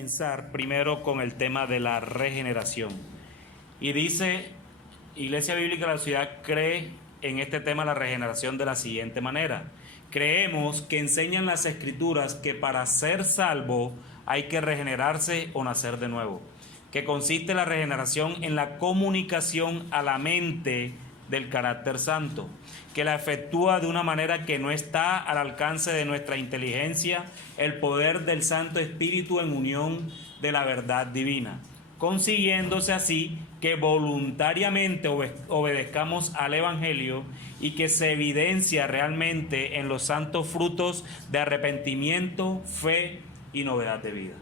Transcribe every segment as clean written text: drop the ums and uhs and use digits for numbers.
comenzar primero con el tema de la regeneración. Y dice, Iglesia Bíblica de la Ciudad cree en este tema de la regeneración de la siguiente manera. Creemos que enseñan las Escrituras que para ser salvo hay que regenerarse o nacer de nuevo. Que consiste la regeneración en la comunicación a la mente del carácter santo, que la efectúa de una manera que no está al alcance de nuestra inteligencia el poder del Santo Espíritu en unión de la verdad divina, consiguiéndose así que voluntariamente obedezcamos al Evangelio y que se evidencia realmente en los santos frutos de arrepentimiento, fe y novedad de vida.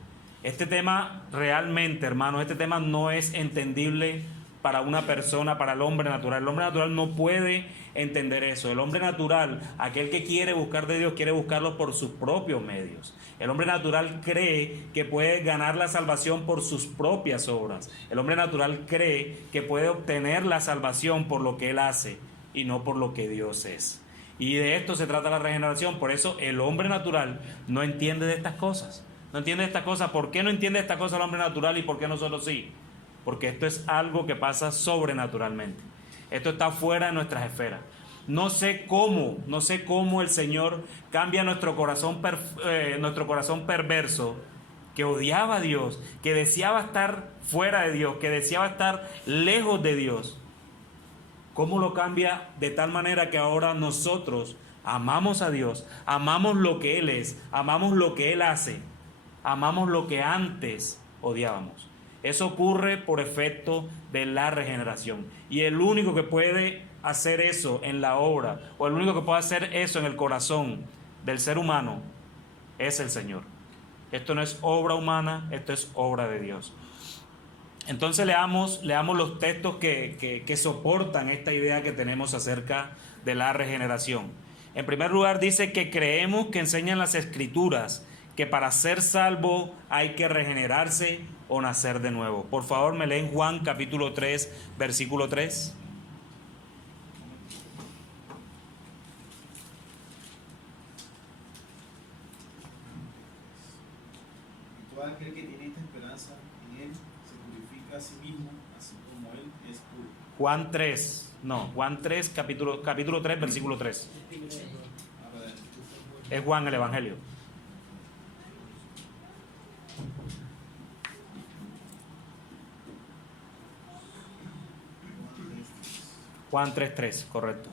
Este tema realmente, hermanos, este tema no es entendible para una persona, para el hombre natural. El hombre natural no puede entender eso. El hombre natural, aquel que quiere buscar de Dios, quiere buscarlo por sus propios medios. El hombre natural cree que puede ganar la salvación por sus propias obras. El hombre natural cree que puede obtener la salvación por lo que él hace y no por lo que Dios es. Y de esto se trata la regeneración. Por eso el hombre natural no entiende de estas cosas. No entiende de estas cosas. ¿Por qué no entiende estas cosas el hombre natural y por qué nosotros sí? Porque esto es algo que pasa sobrenaturalmente. Esto está fuera de nuestras esferas. No sé cómo el Señor cambia nuestro corazón perverso, que odiaba a Dios, que deseaba estar fuera de Dios, que deseaba estar lejos de Dios. ¿Cómo lo cambia de tal manera que ahora nosotros amamos a Dios, amamos lo que Él es, amamos lo que Él hace, amamos lo que antes odiábamos? Eso ocurre por efecto de la regeneración. Y el único que puede hacer eso en la obra, o el único que puede hacer eso en el corazón del ser humano, es el Señor. Esto no es obra humana, esto es obra de Dios. Entonces leamos los textos que soportan esta idea que tenemos acerca de la regeneración. En primer lugar dice que creemos que enseñan las Escrituras que para ser salvo hay que regenerarse o nacer de nuevo. Por favor, me leen Juan capítulo 3, versículo 3. Todo aquel que tiene esta esperanza en Él se purifica a sí mismo, así como Él es puro. Juan 3, capítulo 3, versículo 3. Es Juan el Evangelio. Juan 3:3, correcto.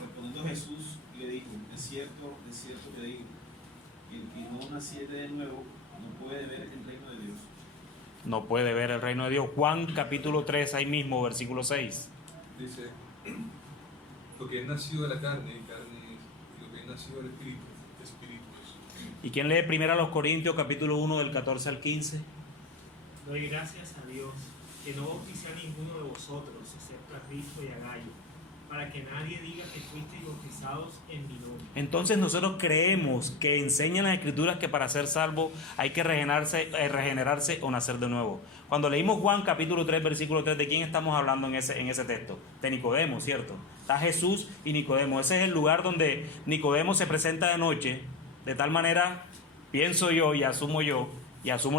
Respondiendo Jesús le dijo: de cierto te digo, el que no naciere de nuevo no puede ver el reino de Dios. No puede ver el reino de Dios. Juan capítulo 3, ahí mismo, versículo 6. Dice, lo que es nacido de la carne es, y lo que es nacido del espíritu es. ¿Y quién lee primero a los Corintios capítulo 1 del 14 al 15? Doy gracias a Dios que no bauticé a ninguno de vosotros, excepto a Cristo y a Gallo, para que nadie diga que fuisteis bautizados en mi nombre. Entonces nosotros creemos que enseñan las Escrituras que para ser salvo hay que regenerarse o nacer de nuevo. Cuando leímos Juan capítulo 3, versículo 3, ¿de quién estamos hablando en ese texto? De Nicodemo, ¿cierto? Está Jesús y Nicodemo. Ese es el lugar donde Nicodemo se presenta de noche, de tal manera, pienso yo y asumo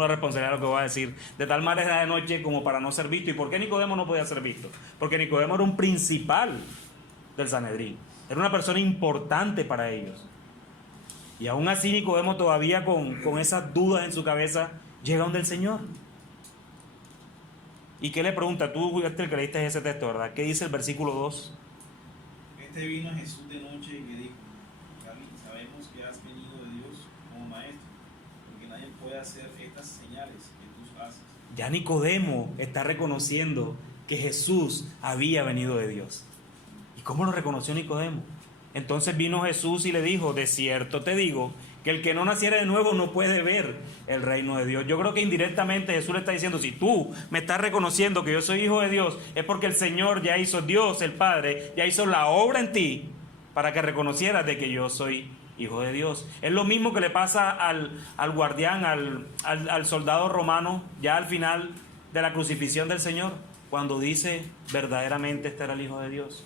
la responsabilidad de lo que voy a decir, de tal manera de noche como para no ser visto. ¿Y por qué Nicodemo no podía ser visto? Porque Nicodemo era un principal del Sanedrín, era una persona importante para ellos. Y aún así Nicodemo todavía con esas dudas en su cabeza llega donde el Señor. ¿Y qué le pregunta? Tú fuiste el que leíste ese texto, ¿verdad? ¿Qué dice el versículo 2? Este vino a Jesús de noche y le dijo: Rabí, sabemos que has venido de Dios como maestro, porque nadie puede hacer estas señales que tú haces. Ya Nicodemo está reconociendo que Jesús había venido de Dios. ¿Y cómo lo reconoció Nicodemo? Entonces vino Jesús y le dijo: de cierto te digo que el que no naciera de nuevo no puede ver el reino de Dios. Yo creo que indirectamente Jesús le está diciendo: si tú me estás reconociendo que yo soy hijo de Dios, es porque el Señor ya hizo, Dios el Padre ya hizo la obra en ti para que reconocieras de que yo soy hijo de Dios. Es lo mismo que le pasa al guardián, al soldado romano, ya al final de la crucifixión del Señor, cuando dice: verdaderamente este era el Hijo de Dios.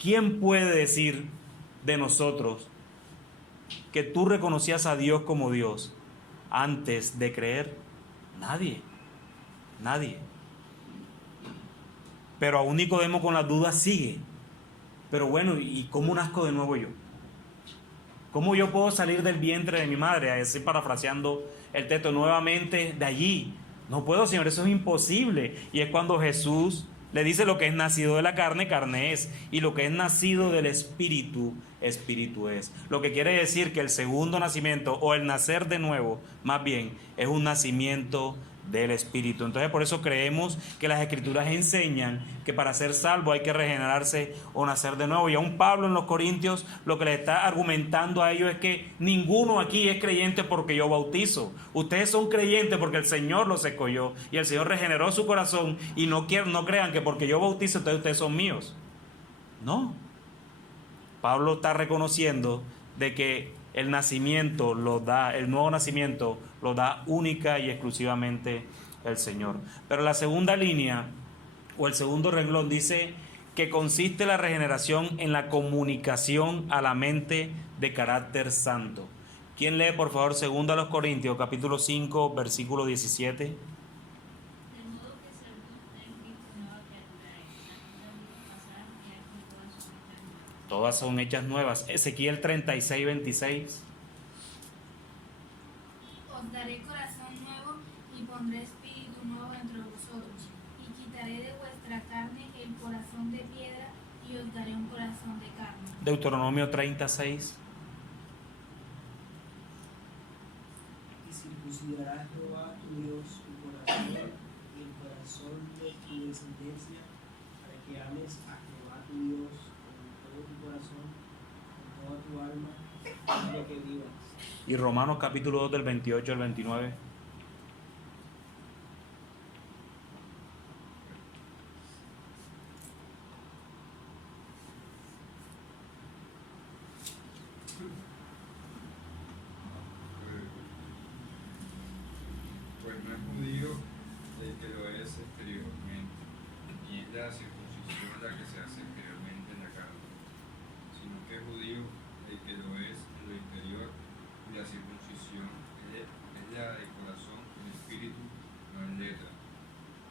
¿Quién puede decir de nosotros que tú reconocías a Dios como Dios antes de creer? Nadie. Nadie. Pero aún Nicodemo con las dudas sigue. Pero bueno, ¿y cómo nazco de nuevo yo? ¿Cómo yo puedo salir del vientre de mi madre? Así parafraseando el texto, nuevamente de allí. No puedo, Señor, eso es imposible. Y es cuando Jesús le dice: lo que es nacido de la carne, carne es. Y lo que es nacido del Espíritu, Espíritu es. Lo que quiere decir que el segundo nacimiento, o el nacer de nuevo, más bien, es un nacimiento del Espíritu. Entonces por eso creemos que las Escrituras enseñan que para ser salvo hay que regenerarse o nacer de nuevo. Y aún Pablo en los Corintios lo que le está argumentando a ellos es que ninguno aquí es creyente porque yo bautizo. Ustedes son creyentes porque el Señor los escogió y el Señor regeneró su corazón, y no crean que porque yo bautizo entonces ustedes son míos. No. Pablo está reconociendo de que el nacimiento lo da, el nuevo nacimiento lo da única y exclusivamente el Señor. Pero la segunda línea o el segundo renglón dice que consiste la regeneración en la comunicación a la mente de carácter santo. ¿Quién lee por favor 2 Corintios capítulo 5 versículo 17? Todas son hechas nuevas. Ezequiel 36, 26. Os daré corazón nuevo y pondré espíritu nuevo entre vosotros, y quitaré de vuestra carne el corazón de piedra y os daré un corazón de carne. Deuteronomio 36. Y circuncidará Jehová tu Dios tu corazón y el corazón de tu descendencia, para que ames a Jehová tu Dios con todo tu corazón, con toda tu alma, el día que vivas. Y Romanos capítulo 2 del 28 al 29. Pues no es judío el que lo es exteriormente, ni es la circuncisión la que se hace exteriormente en la carne, sino que es judío el que lo es en lo interior, y la circuncisión es la del corazón, en espíritu, no en letra.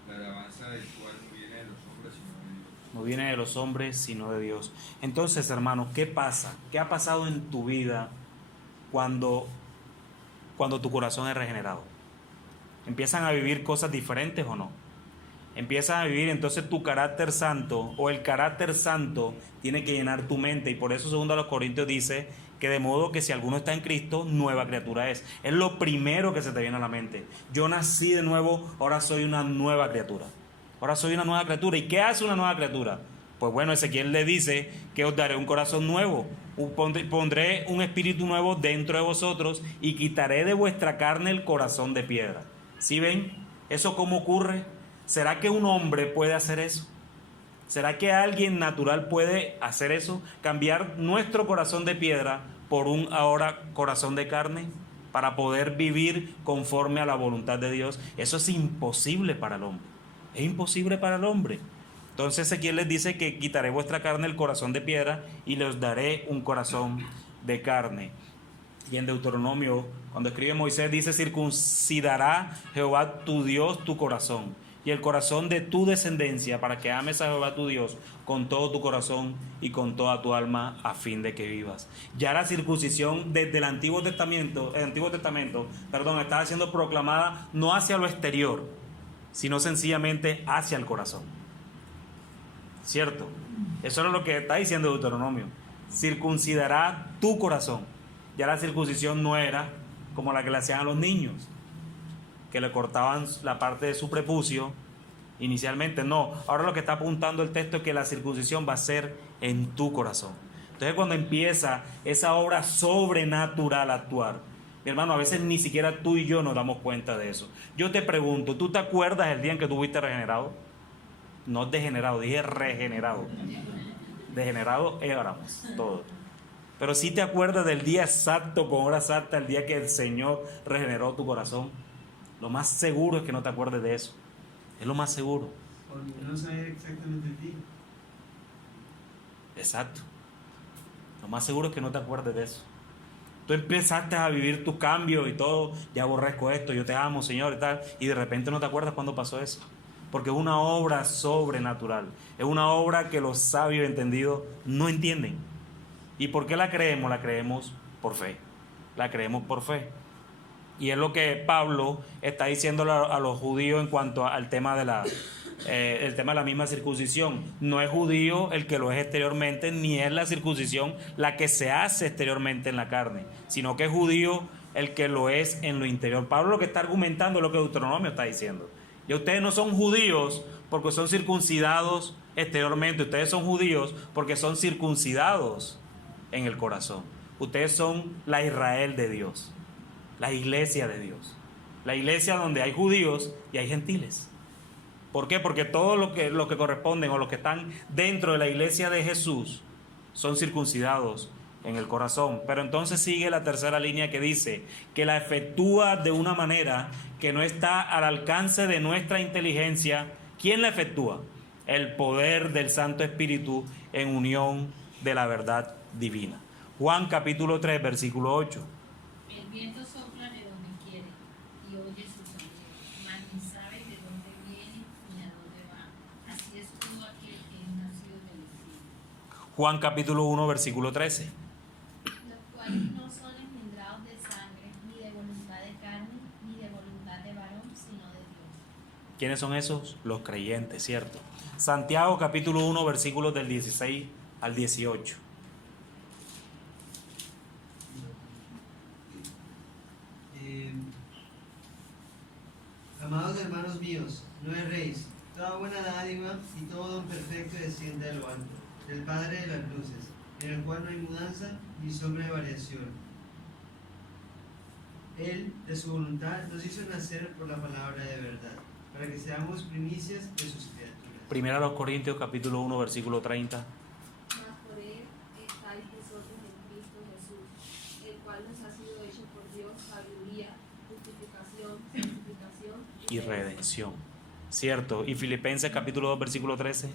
La alabanza del cual no viene de los hombres, sino de Dios. No viene de los hombres, sino de Dios. Entonces, hermano, ¿qué pasa? ¿Qué ha pasado en tu vida cuando tu corazón es regenerado? ¿Empiezan a vivir cosas diferentes o no? Empiezan a vivir, entonces tu carácter santo, o el carácter santo tiene que llenar tu mente. Y por eso 2 Corintios dice que de modo que si alguno está en Cristo, nueva criatura es. Es lo primero que se te viene a la mente. Yo nací de nuevo, ahora soy una nueva criatura. Ahora soy una nueva criatura. ¿Y qué hace una nueva criatura? Pues bueno, Ezequiel le dice que os daré un corazón nuevo, pondré un espíritu nuevo dentro de vosotros y quitaré de vuestra carne el corazón de piedra. ¿Sí ven? ¿Eso cómo ocurre? ¿Será que un hombre puede hacer eso? ¿Será que alguien natural puede hacer eso? ¿Cambiar nuestro corazón de piedra por un ahora corazón de carne para poder vivir conforme a la voluntad de Dios? Eso es imposible para el hombre. Es imposible para el hombre. Entonces Ezequiel les dice que quitaré vuestra carne el corazón de piedra y les daré un corazón de carne. Y en Deuteronomio, cuando escribe Moisés, dice: circuncidará Jehová tu Dios tu corazón y el corazón de tu descendencia, para que ames a Jehová tu Dios con todo tu corazón y con toda tu alma, a fin de que vivas. Ya la circuncisión desde el Antiguo Testamento, estaba siendo proclamada no hacia lo exterior, sino sencillamente hacia el corazón. ¿Cierto? Eso es lo que está diciendo Deuteronomio. Circuncidará tu corazón. Ya la circuncisión no era como la que le hacían a los niños, que le cortaban la parte de su prepucio inicialmente. No, ahora lo que está apuntando el texto es que la circuncisión va a ser en tu corazón. Entonces cuando empieza esa obra sobrenatural a actuar, mi hermano, a veces ni siquiera tú y yo nos damos cuenta de eso. Yo te pregunto, ¿tú te acuerdas el día en que tú fuiste regenerado? No degenerado, dije regenerado. Degenerado éramos todos. Pero sí te acuerdas del día exacto, con hora exacta, el día que el Señor regeneró tu corazón. Lo más seguro es que no te acuerdes de eso. Es lo más seguro. Porque no sabes exactamente el día. Exacto. Lo más seguro es que no te acuerdes de eso. Tú empezaste a vivir tus cambios y todo, ya aborrezco esto, yo te amo, Señor, y tal, y de repente no te acuerdas cuándo pasó eso. Porque es una obra sobrenatural, es una obra que los sabios entendidos no entienden. ¿Y por qué la creemos? La creemos por fe, la creemos por fe. Y es lo que Pablo está diciendo a los judíos en cuanto al tema de el tema de la misma circuncisión. No es judío el que lo es exteriormente, ni es la circuncisión la que se hace exteriormente en la carne, sino que es judío el que lo es en lo interior. Pablo lo que está argumentando es lo que Deuteronomio está diciendo. Y ustedes no son judíos porque son circuncidados exteriormente, ustedes son judíos porque son circuncidados en el corazón. Ustedes son la Israel de Dios, la iglesia de Dios, la iglesia donde hay judíos y hay gentiles. ¿Por qué? Porque todos los que corresponden o los que están dentro de la iglesia de Jesús son circuncidados en el corazón. Pero entonces sigue la tercera línea que dice que la efectúa de una manera que no está al alcance de nuestra inteligencia. ¿Quién la efectúa? El poder del Santo Espíritu en unión de la verdad divina. Juan capítulo 3, versículo 8. El viento sopla de donde quiere y oye su sonido, mas ni sabe de dónde viene ni a dónde va. Así es todo aquel que es nacido del Espíritu. Juan capítulo 1, versículo 13. Los cuales no son engendrados de sangre, ni de voluntad de carne, ni de voluntad de varón, sino de Dios. ¿Quiénes son esos? Los creyentes, ¿cierto? Santiago capítulo 1, versículos del 16 al 18. Amados hermanos míos, no erréis. Toda buena dádiva y todo don perfecto desciende de lo alto, del Padre de las luces, en el cual no hay mudanza ni sombra de variación. Él, de su voluntad, nos hizo nacer por la palabra de verdad, para que seamos primicias de sus criaturas. Primera a los Corintios capítulo 1, versículo 30. Mas por él estáis vosotros en Cristo Jesús, el cual nos ha sido hecho por Dios sabiduría, justificación, santificación Y redención, ¿cierto? Y Filipenses capítulo 2, versículo 13.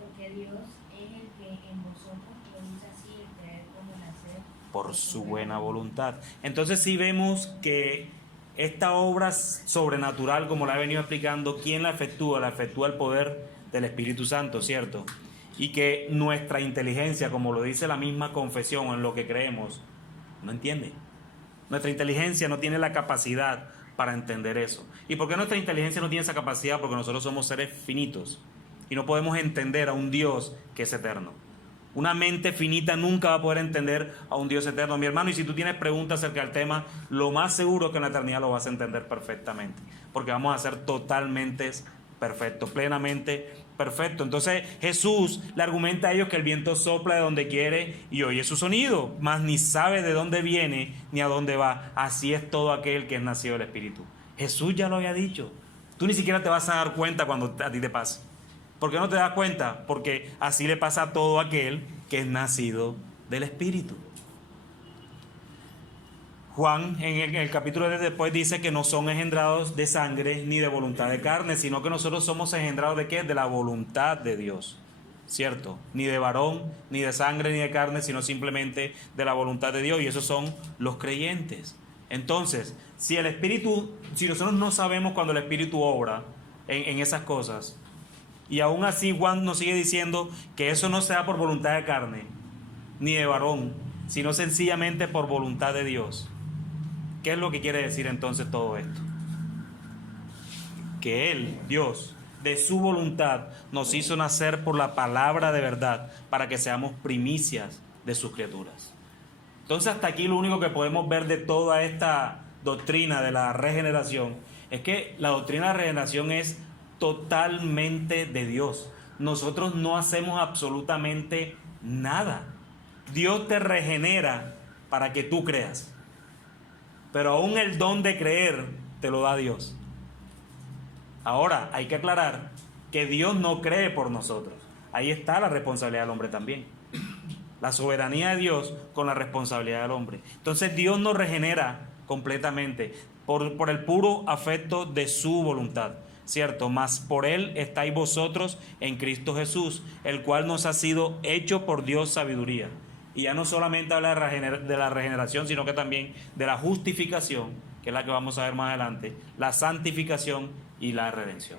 Porque Dios es el que en vosotros produce así el creer como el hacer Por su buena voluntad. Entonces sí vemos que esta obra sobrenatural, como la he venido explicando, ¿quién la efectúa? La efectúa el poder del Espíritu Santo, ¿cierto? Y que nuestra inteligencia, como lo dice la misma confesión en lo que creemos, no entiende. Nuestra inteligencia no tiene la capacidad para entender eso. ¿Y por qué nuestra inteligencia no tiene esa capacidad? Porque nosotros somos seres finitos y no podemos entender a un Dios que es eterno. Una mente finita nunca va a poder entender a un Dios eterno, mi hermano. Y si tú tienes preguntas acerca del tema, lo más seguro es que en la eternidad lo vas a entender perfectamente, porque vamos a ser totalmente perfectos, plenamente perfectos. Entonces Jesús le argumenta a ellos que el viento sopla de donde quiere y oye su sonido, mas ni sabe de dónde viene ni a dónde va. Así es todo aquel que es nacido del Espíritu. Jesús ya lo había dicho. Tú ni siquiera te vas a dar cuenta cuando a ti te pase. ¿Por qué no te das cuenta? Porque así le pasa a todo aquel que es nacido del Espíritu. Juan en el capítulo de después dice que no son engendrados de sangre ni de voluntad de carne, sino que nosotros somos engendrados ¿de qué? De la voluntad de Dios, ¿cierto? Ni de varón, ni de sangre, ni de carne, sino simplemente de la voluntad de Dios, y esos son los creyentes. Entonces, si nosotros no sabemos cuando el Espíritu obra en esas cosas, y aún así Juan nos sigue diciendo que eso no sea por voluntad de carne, ni de varón, sino sencillamente por voluntad de Dios. ¿Qué es lo que quiere decir entonces todo esto? Que Él, Dios, de su voluntad, nos hizo nacer por la palabra de verdad, para que seamos primicias de sus criaturas. Entonces hasta aquí lo único que podemos ver de toda esta doctrina de la regeneración, es que la doctrina de la regeneración es totalmente de Dios. Nosotros no hacemos absolutamente nada. Dios te regenera para que tú creas, pero aún el don de creer te lo da Dios. Ahora hay que aclarar que Dios no cree por nosotros. Ahí está la responsabilidad del hombre también, la soberanía de Dios con la responsabilidad del hombre. Entonces Dios nos regenera completamente por el puro afecto de su voluntad, ¿cierto? Mas por Él estáis vosotros en Cristo Jesús, el cual nos ha sido hecho por Dios sabiduría. Y ya no solamente habla de la regeneración, sino que también de la justificación, que es la que vamos a ver más adelante, la santificación y la redención.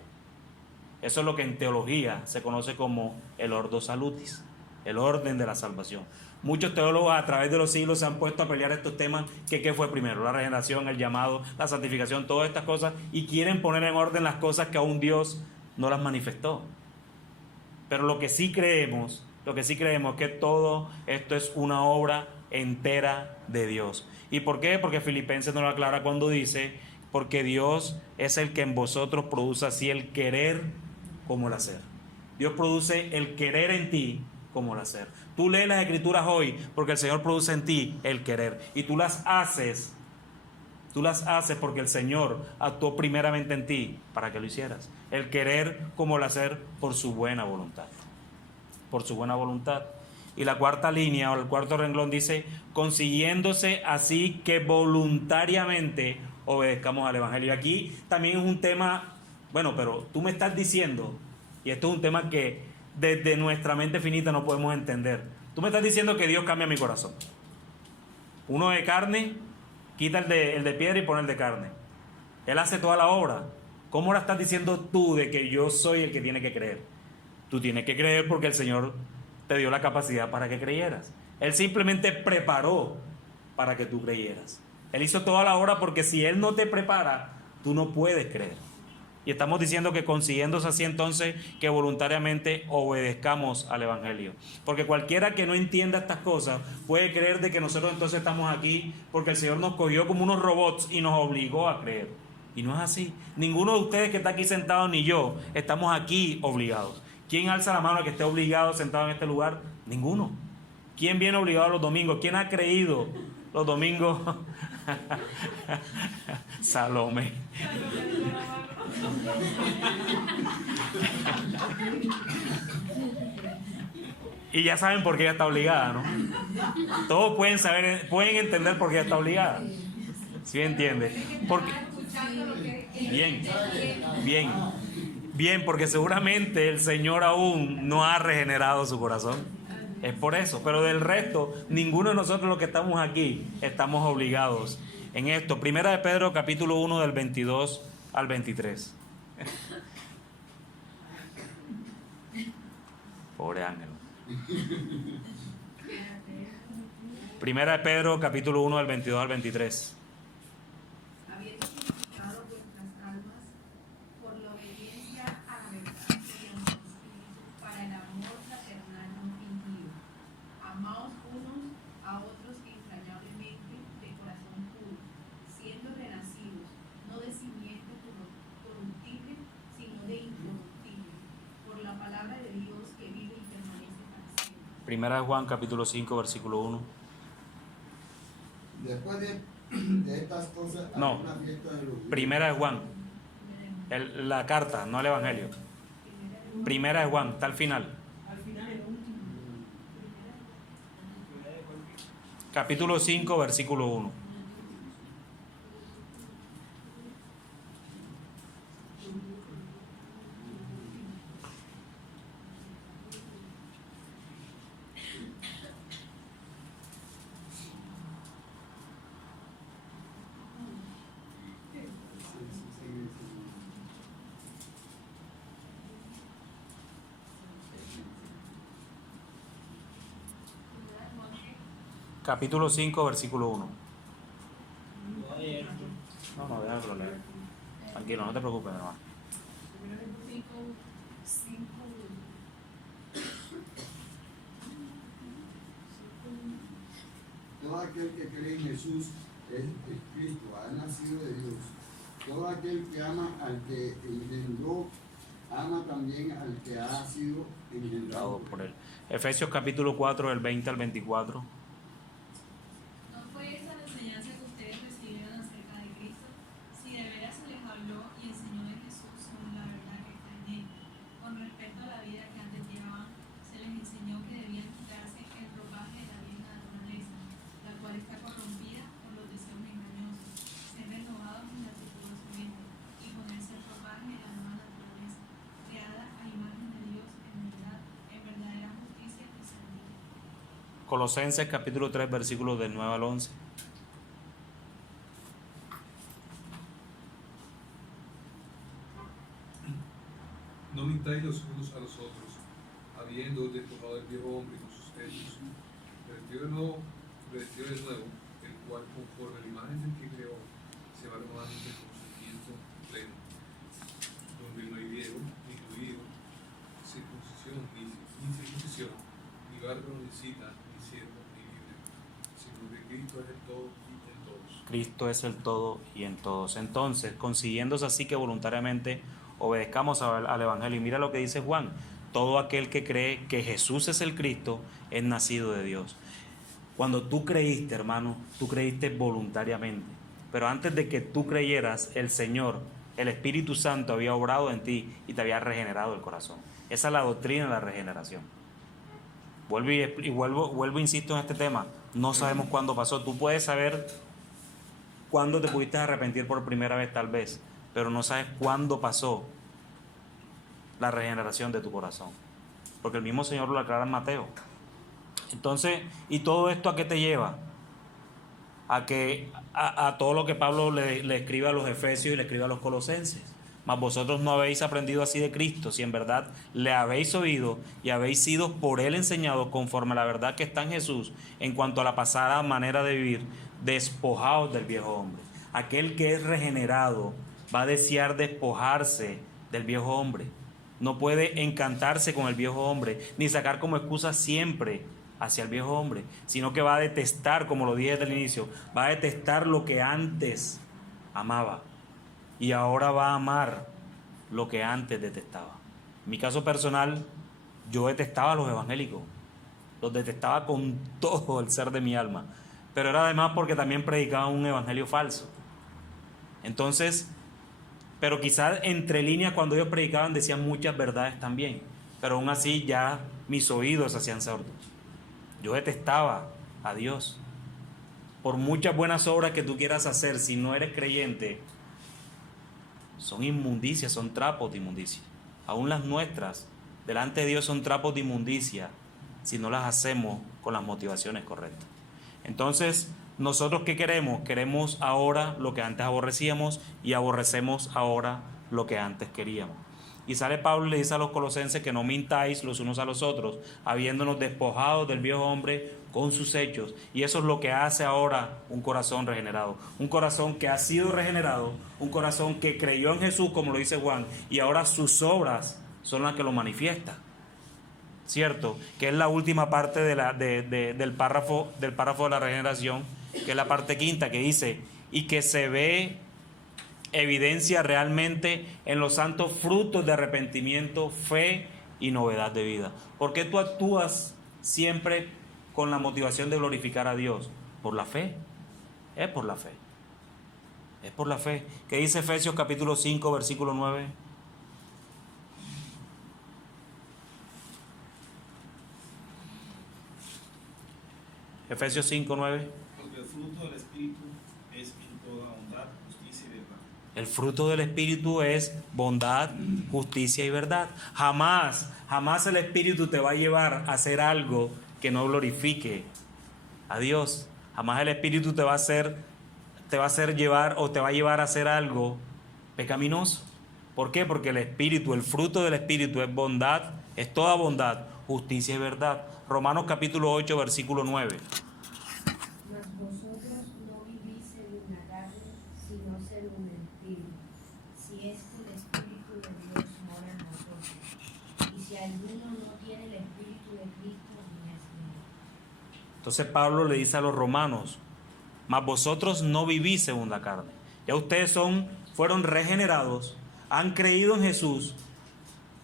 Eso es lo que en teología se conoce como el ordo salutis, el orden de la salvación. Muchos teólogos a través de los siglos se han puesto a pelear estos temas, que qué fue primero, la regeneración, el llamado, la santificación, todas estas cosas, y quieren poner en orden las cosas que aún Dios no las manifestó. Pero lo que sí creemos es que todo esto es una obra entera de Dios. ¿Y por qué? Porque Filipenses nos lo aclara cuando dice, porque Dios es el que en vosotros produce así el querer como el hacer. Dios produce el querer en ti como el hacer. Tú lees las Escrituras hoy porque el Señor produce en ti el querer. Y tú las haces porque el Señor actuó primeramente en ti para que lo hicieras. El querer como el hacer por su buena voluntad. Por su buena voluntad. Y la cuarta línea o el cuarto renglón dice, consiguiéndose así que voluntariamente obedezcamos al Evangelio. Aquí también es un tema, bueno, pero tú me estás diciendo, y esto es un tema que desde nuestra mente finita no podemos entender. Tú me estás diciendo que Dios cambia mi corazón. Uno de carne, quita el de piedra y pone el de carne. Él hace toda la obra. ¿Cómo la estás diciendo tú de que yo soy el que tiene que creer? Tú tienes que creer porque el Señor te dio la capacidad para que creyeras. Él simplemente preparó para que tú creyeras. Él hizo toda la obra porque si Él no te prepara, tú no puedes creer. Y estamos diciendo que consiguiéndose así entonces que voluntariamente obedezcamos al Evangelio. Porque cualquiera que no entienda estas cosas puede creer de que nosotros entonces estamos aquí porque el Señor nos cogió como unos robots y nos obligó a creer. Y no es así. Ninguno de ustedes que está aquí sentado ni yo estamos aquí obligados. ¿Quién alza la mano que esté obligado sentado en este lugar? Ninguno. ¿Quién viene obligado los domingos? ¿Quién ha creído los domingos? Salomé. Y ya saben por qué ella está obligada, ¿no? Todos pueden entender por qué ella está obligada. ¿Sí me entiende? Porque bien, porque seguramente el Señor aún no ha regenerado su corazón. Es por eso. Pero del resto, ninguno de nosotros los que estamos aquí estamos obligados en esto. Primera de Pedro, capítulo 1, del 22 al 23. Pobre ángel. Primera de Pedro, capítulo 1, del 22 al 23. Habiendo purificado vuestras almas por la obediencia a la verdad mediante el Espíritu para el amor fraternal no fingido. Amaos unos a otros entrañablemente de corazón puro, siendo renacidos, no de simiente corruptible, sino de incorruptible, por la palabra de Dios que vive y permanece para siempre. Primera de Juan, capítulo 5, versículo 1. Después de estas cosas, No, hay una fiesta de los judíos. Primera de Juan. La carta, no el Evangelio. Primera de Juan, está al final. Al final, el último. Capítulo 5, versículo 1. Capítulo 5, versículo 1. No, déjalo leer. Tranquilo, no te preocupes, hermano. Todo aquel que cree en Jesús es Cristo, ha nacido de Dios. Todo aquel que ama al que engendró, ama también al que ha sido engendrado Por él. Efesios capítulo 4, del 20 al 24. ¿No fue esa la enseñanza que ustedes recibieron acerca de Cristo? Si de veras se les habló y enseñó de Jesús según la verdad que está en él. Con respecto a la vida que antes llevaban, se les enseñó que debían quitarse el ropaje de la vieja naturaleza, la cual está corrompida por los deseos engañosos, ser renovados en la cultura de su mente y ponerse el ropaje de la nueva naturaleza, creada a imagen de Dios en verdadera justicia y santidad. Colosenses capítulo 3, versículos del 9 al 11. No mintáis los unos a los otros, habiendo despojado del viejo hombre con sus hechos, revestido de nuevo, el cual conforme a la imagen del que creó, se va renovando el conocimiento pleno, donde no hay viejo, ni judío, circuncisión, ni incircuncisión, ni bárbaro, ni cita, ni siervo, ni libre, sino que Cristo es el todo y en todos. Cristo es el todo y en todos. Entonces, consiguiéndose así que voluntariamente obedezcamos al Evangelio. Y mira lo que dice Juan: todo aquel que cree que Jesús es el Cristo es nacido de Dios. Cuando tú creíste, hermano, tú creíste voluntariamente. Pero antes de que tú creyeras, el Señor, el Espíritu Santo había obrado en ti y te había regenerado el corazón. Esa es la doctrina de la regeneración. Vuelvo, insisto en este tema. No sabemos cuándo pasó. Tú puedes saber cuándo te pudiste arrepentir por primera vez, tal vez, pero no sabes cuándo pasó la regeneración de tu corazón, porque el mismo Señor lo aclara en Mateo. Entonces, ¿y todo esto a qué te lleva? A todo lo que Pablo le escribe a los Efesios y le escribe a los Colosenses. Mas vosotros no habéis aprendido así de Cristo, si en verdad le habéis oído y habéis sido por él enseñados conforme a la verdad que está en Jesús, en cuanto a la pasada manera de vivir, despojados del viejo hombre. Aquel que es regenerado va a desear despojarse del viejo hombre. No puede encantarse con el viejo hombre, ni sacar como excusa siempre hacia el viejo hombre, sino que va a detestar, como lo dije desde el inicio, va a detestar lo que antes amaba y ahora va a amar lo que antes detestaba. En mi caso personal, yo detestaba a los evangélicos, los detestaba con todo el ser de mi alma, pero era además porque también predicaban un evangelio falso. Entonces, pero quizás entre líneas cuando ellos predicaban decían muchas verdades también, pero aún así ya mis oídos se hacían sordos. Yo detestaba a Dios. Por muchas buenas obras que tú quieras hacer, si no eres creyente, son inmundicias, son trapos de inmundicia. Aún las nuestras, delante de Dios, son trapos de inmundicia si no las hacemos con las motivaciones correctas. Entonces, ¿nosotros qué queremos? Queremos ahora lo que antes aborrecíamos y aborrecemos ahora lo que antes queríamos. Y sale Pablo y le dice a los colosenses que no mintáis los unos a los otros, habiéndonos despojado del viejo hombre con sus hechos. Y eso es lo que hace ahora un corazón regenerado. Un corazón que ha sido regenerado, un corazón que creyó en Jesús, como lo dice Juan, y ahora sus obras son las que lo manifiestan. ¿Cierto? Que es la última parte del párrafo de la regeneración, que es la parte quinta, que dice: y que se ve evidencia realmente en los santos frutos de arrepentimiento, fe y novedad de vida. ¿Por qué tú actúas siempre con la motivación de glorificar a Dios? Por la fe. Es por la fe. Es por la fe. ¿Qué dice Efesios capítulo 5, versículo 9? Efesios 5, 9. Porque el fruto del Espíritu es en toda bondad, justicia y verdad. El fruto del Espíritu es bondad, justicia y verdad. Jamás el Espíritu te va a llevar a hacer algo que no glorifique a Dios. Jamás el Espíritu te va a llevar a hacer algo pecaminoso. ¿Por qué? Porque el fruto del Espíritu es bondad, es toda bondad, justicia y verdad. Romanos capítulo 8, versículo 9. Mas vosotros no vivís según la carne, sino según el Espíritu, si es que el Espíritu de Dios mora en vosotros. Y si alguno no tiene el Espíritu de Cristo, ni es mío. Entonces Pablo le dice a los romanos: mas vosotros no vivís según la carne. Ya ustedes fueron regenerados, han creído en Jesús,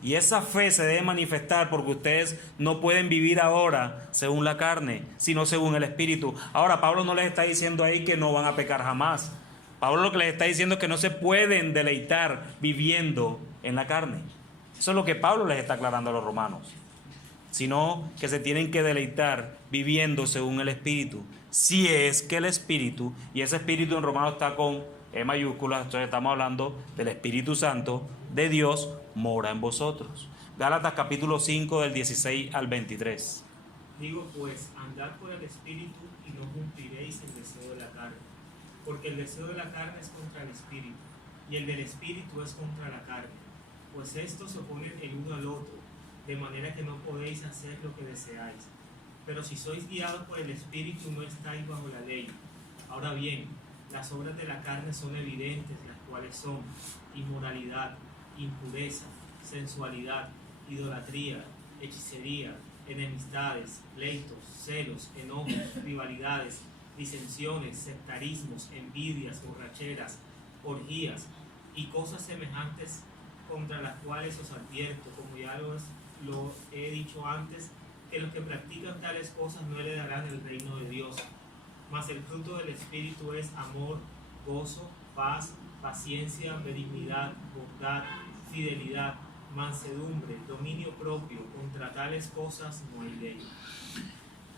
y esa fe se debe manifestar porque ustedes no pueden vivir ahora según la carne, sino según el Espíritu. Ahora, Pablo no les está diciendo ahí que no van a pecar jamás. Pablo lo que les está diciendo es que no se pueden deleitar viviendo en la carne. Eso es lo que Pablo les está aclarando a los romanos. Sino que se tienen que deleitar viviendo según el Espíritu. Si es que el Espíritu, y ese Espíritu en Romanos está con E mayúscula, entonces estamos hablando del Espíritu Santo de Dios, mora en vosotros. Gálatas capítulo 5 del 16 al 23. Digo pues, andad por el Espíritu y no cumpliréis el deseo de la carne. Porque el deseo de la carne es contra el Espíritu, y el del Espíritu es contra la carne. Pues estos se oponen el uno al otro, de manera que no podéis hacer lo que deseáis. Pero si sois guiados por el Espíritu, no estáis bajo la ley. Ahora bien, las obras de la carne son evidentes, las cuales son inmoralidad, impureza, sensualidad, idolatría, hechicería, enemistades, pleitos, celos, enojos, rivalidades, disensiones, sectarismos, envidias, borracheras, orgías y cosas semejantes, contra las cuales os advierto, como ya lo he dicho antes, que los que practican tales cosas no heredarán el reino de Dios. Mas el fruto del Espíritu es amor, gozo, paz, paciencia, benignidad, bondad, fidelidad, mansedumbre, dominio propio. Contra tales cosas no hay ley.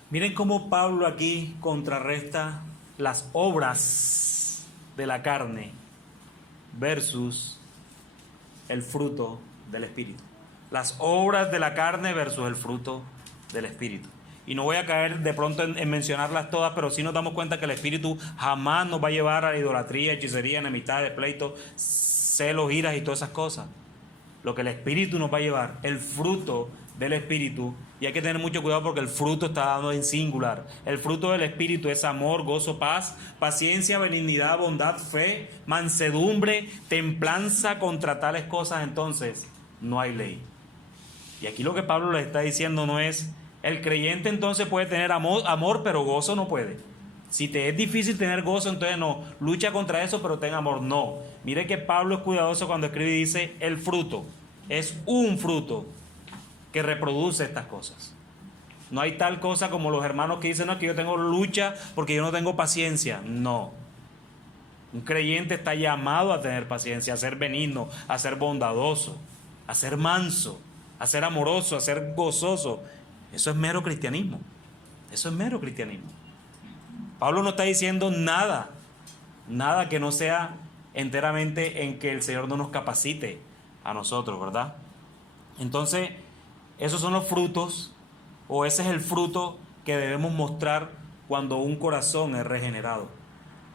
Miren cómo Pablo aquí contrarresta las obras de la carne versus el fruto del Espíritu. Las obras de la carne versus el fruto del Espíritu. Y no voy a caer de pronto en mencionarlas todas, pero sí nos damos cuenta que el Espíritu jamás nos va a llevar a la idolatría, hechicería, enemistades, pleitos, celos, iras y todas esas cosas. Lo que el Espíritu nos va a llevar, el fruto del Espíritu, y hay que tener mucho cuidado porque el fruto está dando en singular. El fruto del Espíritu es amor, gozo, paz, paciencia, benignidad, bondad, fe, mansedumbre, templanza. Contra tales cosas entonces no hay ley. Y aquí lo que Pablo les está diciendo no es, el creyente entonces puede tener amor, pero gozo no puede. Si te es difícil tener gozo, entonces no, lucha contra eso, pero ten amor. No, mire que Pablo es cuidadoso cuando escribe y dice, el fruto es un fruto que reproduce estas cosas. No hay tal cosa como los hermanos que dicen, no, que yo tengo lucha porque yo no tengo paciencia. No. Un creyente está llamado a tener paciencia, a ser benigno, a ser bondadoso, a ser manso, a ser amoroso, a ser gozoso. Eso es mero cristianismo. Eso es mero cristianismo. Pablo no está diciendo nada que no sea enteramente en que el Señor no nos capacite a nosotros, ¿verdad? Entonces, esos son los frutos, o ese es el fruto que debemos mostrar cuando un corazón es regenerado.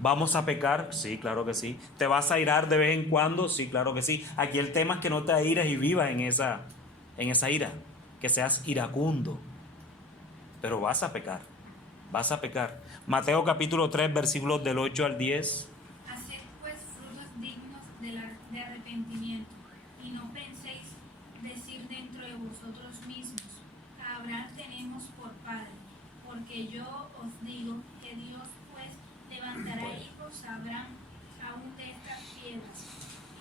¿Vamos a pecar? Sí, claro que sí. ¿Te vas a irar de vez en cuando? Sí, claro que sí. Aquí el tema es que no te aires y vivas en esa ira, que seas iracundo. Pero vas a pecar, vas a pecar. Mateo capítulo 3, versículos del 8 al 10. Haced pues frutos dignos de arrepentimiento, y no penséis decir dentro de vosotros mismos, a Abraham tenemos por padre, porque yo os digo que Dios pues levantará hijos a Abraham aún de estas piedras.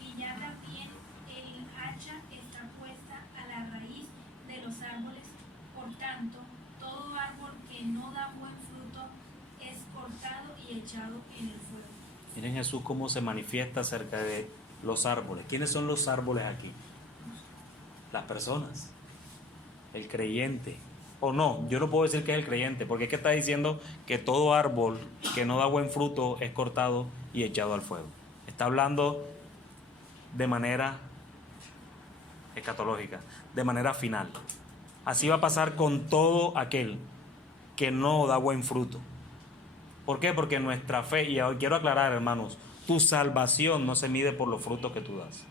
Y ya también el hacha está puesta a la raíz de los árboles, por tanto, todo árbol que no da buen fruto es cortado y echado en el fuego. Miren Jesús cómo se manifiesta acerca de los árboles. ¿Quiénes son los árboles aquí? Las personas. El creyente. O no, yo no puedo decir que es el creyente, porque es que está diciendo que todo árbol que no da buen fruto es cortado y echado al fuego. Está hablando de manera escatológica, de manera final. Así va a pasar con todo aquel que no da buen fruto. ¿Por qué? Porque nuestra fe, y quiero aclarar, hermanos, tu salvación no se mide por los frutos que tú das.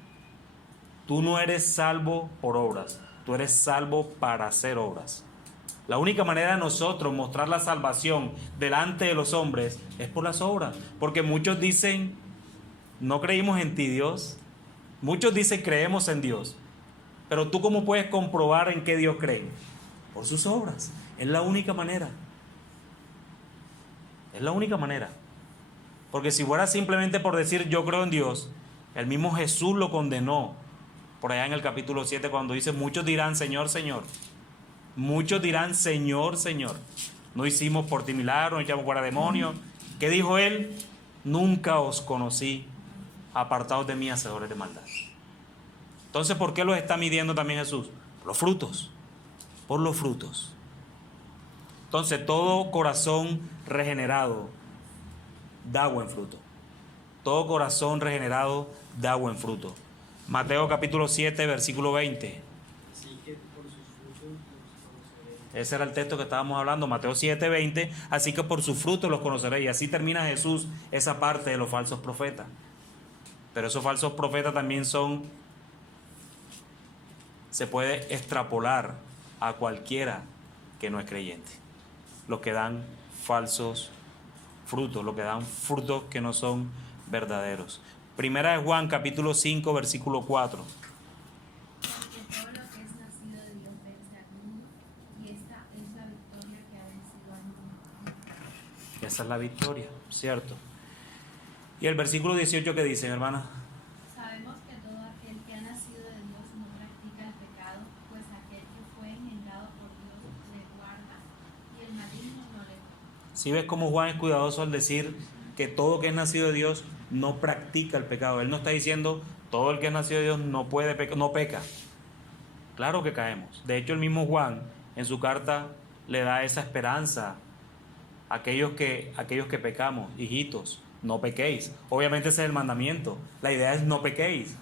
Tú no eres salvo por obras, tú eres salvo para hacer obras. La única manera de nosotros mostrar la salvación delante de los hombres es por las obras. Porque muchos dicen, no creímos en ti, Dios. Muchos dicen, creemos en Dios. Pero tú, ¿cómo puedes comprobar en qué Dios cree? Por sus obras. Es la única manera. Es la única manera. Porque si fuera simplemente por decir yo creo en Dios, el mismo Jesús lo condenó por allá en el capítulo 7 cuando dice, muchos dirán Señor, Señor. Muchos dirán Señor, Señor. No hicimos por ti milagros, no echamos fuera demonios. ¿Qué dijo él? Nunca os conocí, apartados de mí, hacedores de maldad. Entonces, ¿por qué los está midiendo también Jesús? Por los frutos. Por los frutos. Entonces, todo corazón regenerado da buen fruto. Todo corazón regenerado da buen fruto. Mateo capítulo 7, versículo 20. Así que por sus frutos los conoceréis. Ese era el texto que estábamos hablando, Mateo 7:20. Así que por sus frutos los conoceréis. Y así termina Jesús esa parte de los falsos profetas. Pero esos falsos profetas también se puede extrapolar a cualquiera que no es creyente. Los que dan falsos frutos, los que dan frutos que no son verdaderos. Primera de Juan, capítulo 5, versículo 4. Porque todo lo que es nacido de Dios vence al mundo, y esta es la victoria que ha vencido al mundo. Esa es la victoria, ¿cierto? Y el versículo 18, ¿qué dice, mi hermana? Sabemos que todo aquel que ha nacido de Dios no practica el pecado, pues aquel que fue engendrado por Dios le guarda, y el maligno no le toca. Si ves cómo Juan es cuidadoso al decir que todo que es nacido de Dios no practica el pecado. Él no está diciendo todo el que es nacido de Dios no peca. Claro que caemos. De hecho, el mismo Juan en su carta le da esa esperanza a aquellos que pecamos. Hijitos, no pequéis. Obviamente ese es el mandamiento. La idea es no pequéis.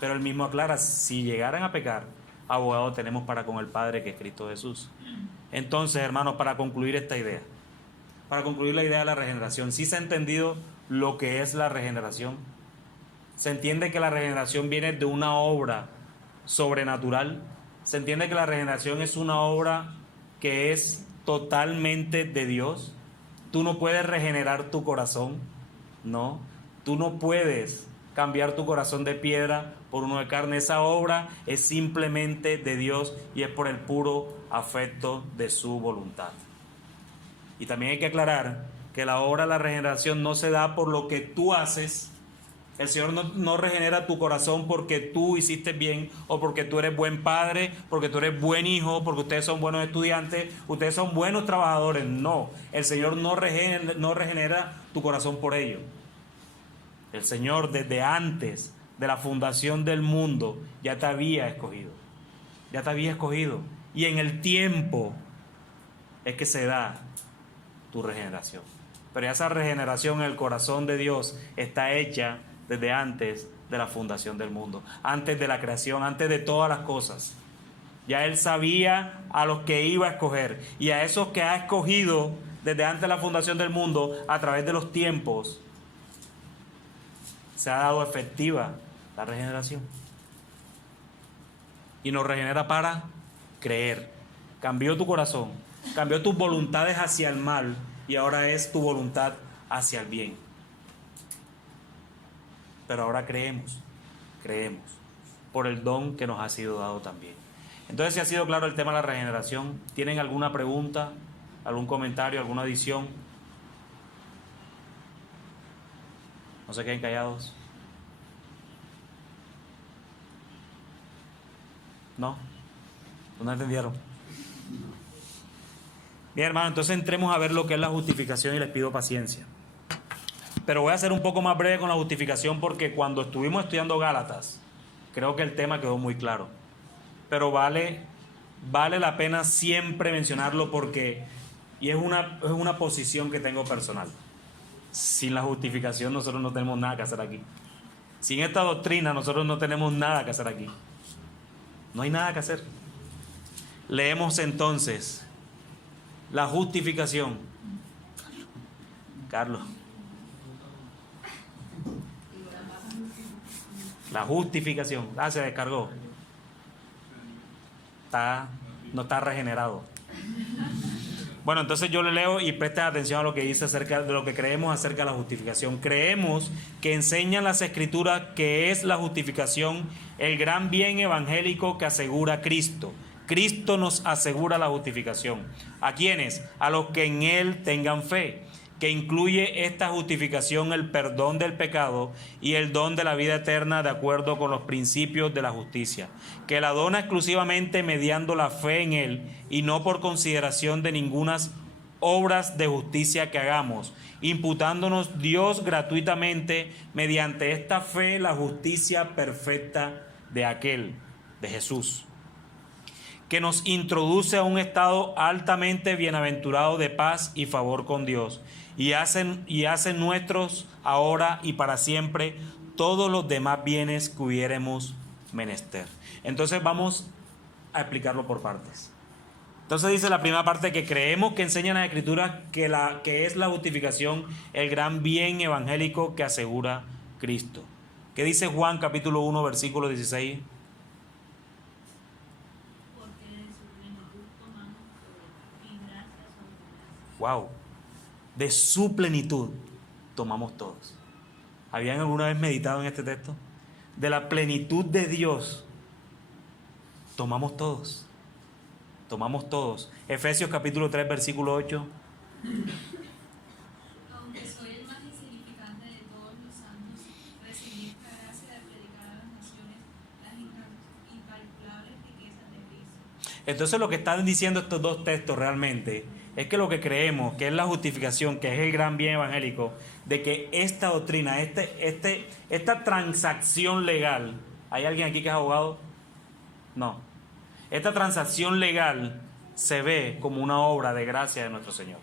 Pero él mismo aclara, si llegaran a pecar, abogado tenemos para con el Padre, que es Cristo Jesús. Entonces, hermanos, para concluir esta idea, para concluir la idea de la regeneración, ¿sí se ha entendido lo que es la regeneración? ¿Se entiende que la regeneración viene de una obra sobrenatural? ¿Se entiende que la regeneración es una obra que es totalmente de Dios? Tú no puedes regenerar tu corazón, no. Tú no puedes cambiar tu corazón de piedra por uno de carne. Esa obra es simplemente de Dios y es por el puro afecto de su voluntad. Y también hay que aclarar que la obra de la regeneración no se da por lo que tú haces. El Señor no regenera tu corazón porque tú hiciste bien o porque tú eres buen padre, porque tú eres buen hijo, porque ustedes son buenos estudiantes, ustedes son buenos trabajadores. No, el Señor no regenera tu corazón por ello. El Señor desde antes de la fundación del mundo ya te había escogido. Ya te había escogido. Y en el tiempo es que se da tu regeneración. Pero esa regeneración en el corazón de Dios está hecha desde antes de la fundación del mundo, antes de la creación, antes de todas las cosas. Ya Él sabía a los que iba a escoger, y a esos que ha escogido desde antes de la fundación del mundo, a través de los tiempos, se ha dado efectiva la regeneración. Y nos regenera para creer. Cambió tu corazón, cambió tus voluntades hacia el mal, y ahora es tu voluntad hacia el bien. Pero ahora creemos por el don que nos ha sido dado también. Entonces, si ha sido claro el tema de la regeneración, ¿tienen alguna pregunta, algún comentario, alguna adición? No se queden callados. ¿No? ¿No entendieron? Bien, hermano, entonces entremos a ver lo que es la justificación y les pido paciencia. Pero voy a ser un poco más breve con la justificación porque cuando estuvimos estudiando Gálatas, creo que el tema quedó muy claro. Pero vale la pena siempre mencionarlo porque, y es una posición que tengo personal. Sin la justificación nosotros no tenemos nada que hacer aquí. Sin esta doctrina nosotros no tenemos nada que hacer aquí. No hay nada que hacer. Leemos entonces la justificación. Carlos. La justificación. Se descargó. No está regenerado. Bueno, entonces yo le leo y presten atención a lo que dice acerca de lo que creemos acerca de la justificación. Creemos que enseñan las Escrituras que es la justificación el gran bien evangélico que asegura Cristo. Cristo nos asegura la justificación. ¿A quiénes? A los que en Él tengan fe, que incluye esta justificación el perdón del pecado y el don de la vida eterna de acuerdo con los principios de la justicia, que la dona exclusivamente mediando la fe en Él y no por consideración de ningunas obras de justicia que hagamos, imputándonos Dios gratuitamente mediante esta fe la justicia perfecta de aquel, de Jesús, que nos introduce a un estado altamente bienaventurado de paz y favor con Dios, y hacen nuestros ahora y para siempre todos los demás bienes que hubiéremos menester. Entonces vamos a explicarlo por partes. Entonces dice la primera parte que creemos que enseñan las Escrituras que es la justificación, el gran bien evangélico que asegura Cristo. ¿Qué dice Juan capítulo 1 versículo 16? Porque de su plenitud tomamos todo, y gracias sobre gracia. Wow, de su plenitud tomamos todos. ¿Habían alguna vez meditado en este texto? De la plenitud de Dios tomamos todos. Tomamos todos. Efesios capítulo 3 versículo 8. Aunque soy el más insignificante de todos los santos, recibí esta gracia de predicar a las naciones las incalculables riquezas de Cristo. Entonces lo que están diciendo estos dos textos realmente es que lo que creemos, que es la justificación, que es el gran bien evangélico, de que esta doctrina, esta transacción legal, ¿hay alguien aquí que es abogado? No. Esta transacción legal se ve como una obra de gracia de nuestro Señor.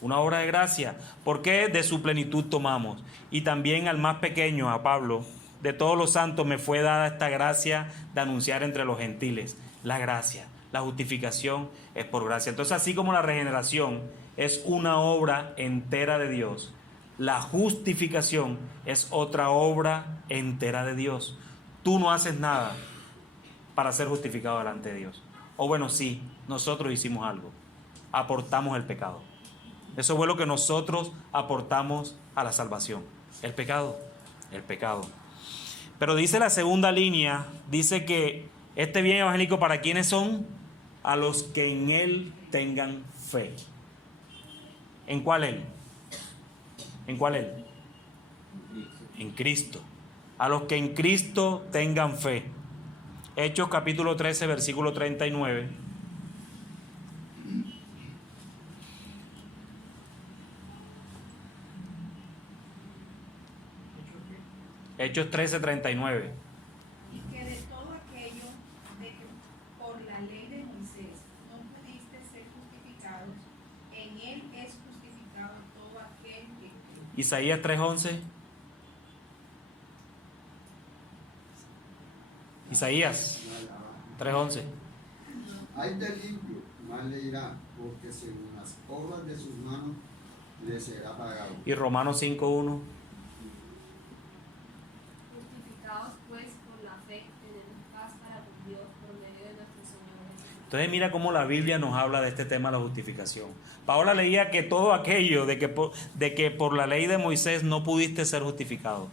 Una obra de gracia. Porque de su plenitud tomamos. Y también al más pequeño, a Pablo, de todos los santos me fue dada esta gracia de anunciar entre los gentiles. La gracia, la justificación es por gracia. Entonces, así como la regeneración es una obra entera de Dios, la justificación es otra obra entera de Dios. Tú no haces nada para ser justificado delante de Dios. O bueno, sí, nosotros hicimos algo. Aportamos el pecado. Eso fue lo que nosotros aportamos a la salvación. El pecado. El pecado. Pero dice la segunda línea, dice que este bien evangélico, ¿para quiénes son? A los que en él tengan fe. ¿En cuál él? ¿En cuál él? En Cristo. A los que en Cristo tengan fe. Hechos capítulo 13, versículo 39. Hechos 13, 39. Y que de todo aquello de que por la ley de Moisés no pudiste ser justificados, en él es justificado todo aquel que cree. Isaías 3:11. Isaías 3:11. Hay de limpio, mal le irá, porque según las obras de sus manos le será pagado. Y Romanos 5:1. Justificados pues por la fe, tenemos paz para con Dios por medio de nuestro Señor Jesucristo. Entonces mira cómo la Biblia nos habla de este tema de la justificación. Paola leía que todo aquello de que por la ley de Moisés no pudiste ser justificado.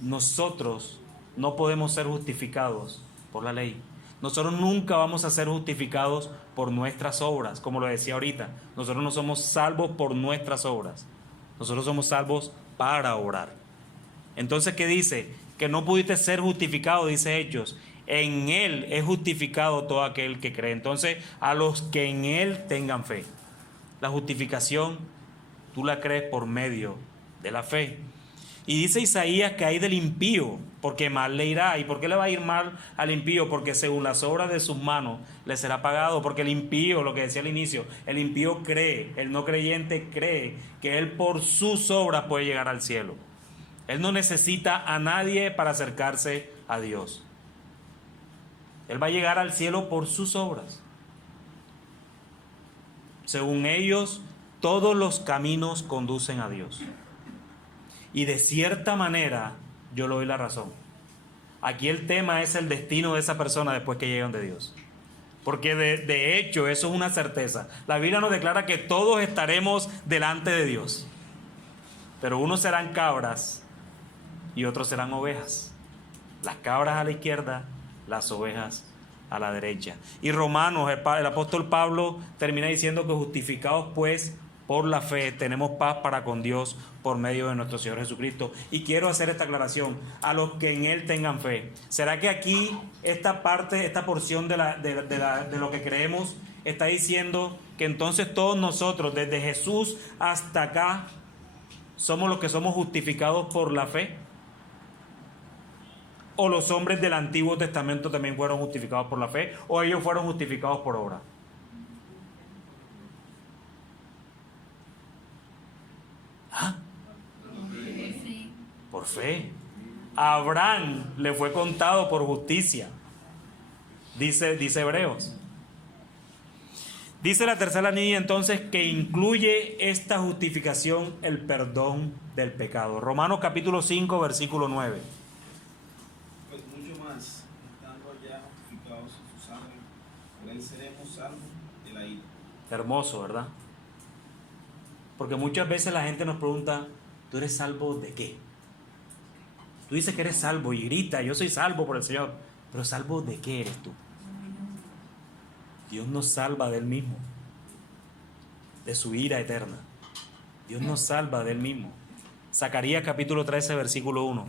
Nosotros no podemos ser justificados por la ley. Nosotros nunca vamos a ser justificados por nuestras obras, como lo decía ahorita. Nosotros no somos salvos por nuestras obras. Nosotros somos salvos para orar. Entonces, ¿qué dice? Que no pudiste ser justificado, dice Hechos. En él es justificado todo aquel que cree. Entonces, a los que en él tengan fe. La justificación, tú la crees por medio de la fe. Y dice Isaías que hay del impío, porque mal le irá. ¿Y por qué le va a ir mal al impío? Porque según las obras de sus manos le será pagado. Porque el impío, lo que decía al inicio, el impío cree, el no creyente cree que él por sus obras puede llegar al cielo. Él no necesita a nadie para acercarse a Dios. Él va a llegar al cielo por sus obras. Según ellos, todos los caminos conducen a Dios. Y de cierta manera, yo le doy la razón. Aquí el tema es el destino de esa persona después que llegan de Dios. Porque de hecho, eso es una certeza. La Biblia nos declara que todos estaremos delante de Dios. Pero unos serán cabras y otros serán ovejas. Las cabras a la izquierda, las ovejas a la derecha. Y Romanos, el apóstol Pablo termina diciendo que justificados pues por la fe tenemos paz para con Dios por medio de nuestro Señor Jesucristo. Y quiero hacer esta aclaración: a los que en él tengan fe. ¿Será que aquí esta parte, esta porción de lo que creemos está diciendo que entonces todos nosotros, desde Jesús hasta acá, somos los que somos justificados por la fe? ¿O los hombres del Antiguo Testamento también fueron justificados por la fe? ¿O ellos fueron justificados por obra? ¿Ah? Por fe. A Abraham le fue contado por justicia, dice Hebreos. Dice la tercera línea entonces que incluye esta justificación el perdón del pecado. Romanos capítulo 5, versículo 9. Pues mucho más, estando ya justificados en su sangre, por él seremos salvos de la ira. Hermoso, ¿verdad? Porque muchas veces la gente nos pregunta, ¿tú eres salvo de qué? Tú dices que eres salvo y grita, yo soy salvo por el Señor. Pero ¿salvo de qué eres tú? Dios nos salva de Él mismo, de su ira eterna. Dios nos salva de Él mismo. Zacarías capítulo 13, versículo 1.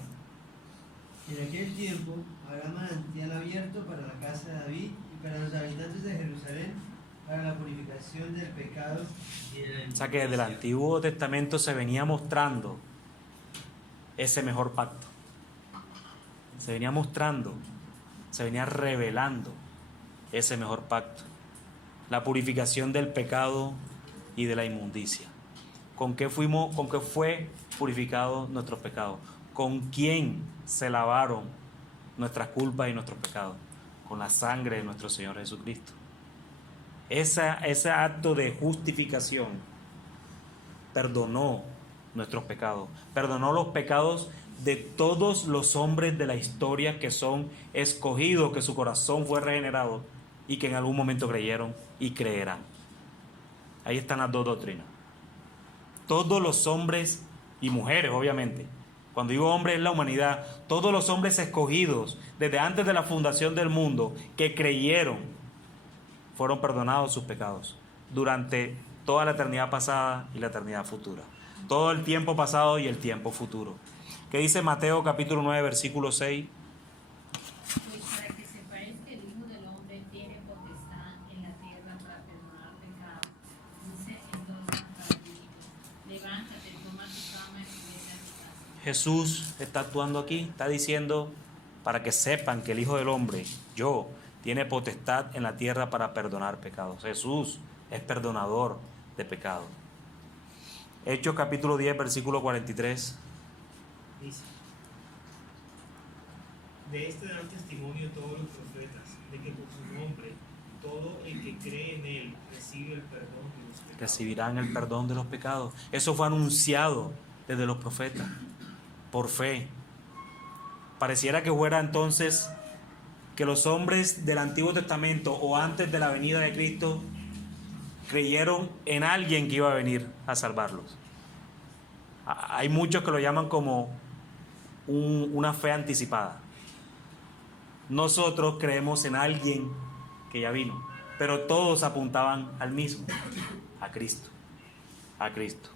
En aquel tiempo habrá manantial abierto para la casa de David y para los habitantes de Jerusalén, para la purificación del pecado y de la O sea que desde el Antiguo Testamento se venía mostrando ese mejor pacto. Se venía mostrando, se venía revelando ese mejor pacto. La purificación del pecado y de la inmundicia. ¿Con qué fue purificado nuestros pecados? ¿Con quién se lavaron nuestras culpas y nuestros pecados? Con la sangre de nuestro Señor Jesucristo. Ese acto de justificación perdonó nuestros pecados, perdonó los pecados de todos los hombres de la historia que son escogidos, que su corazón fue regenerado y que en algún momento creyeron y creerán. Ahí están las dos doctrinas. Todos los hombres y mujeres, obviamente. Cuando digo hombres es la humanidad. Todos los hombres escogidos desde antes de la fundación del mundo que creyeron fueron perdonados sus pecados durante toda la eternidad pasada y la eternidad futura. Todo el tiempo pasado y el tiempo futuro. ¿Qué dice Mateo capítulo 9, versículo 6? Pues para que sepáis que el Hijo del Hombre tiene potestad en la tierra para perdonar pecados. Dice entonces al paralítico, levántate, toma tu cama y vete a tu casa. Jesús está actuando aquí, está diciendo para que sepan que el Hijo del Hombre, yo, tiene potestad en la tierra para perdonar pecados. Jesús es perdonador de pecados. Hechos capítulo 10, versículo 43. Dice: de este dan testimonio todos los profetas, de que por su nombre todo el que cree en él recibe el perdón de los pecados. Recibirán el perdón de los pecados. Eso fue anunciado desde los profetas, por fe. Pareciera que fuera entonces que los hombres del Antiguo Testamento o antes de la venida de Cristo creyeron en alguien que iba a venir a salvarlos. Hay muchos que lo llaman como una fe anticipada. Nosotros creemos en alguien que ya vino, pero todos apuntaban al mismo, a Cristo, a Cristo.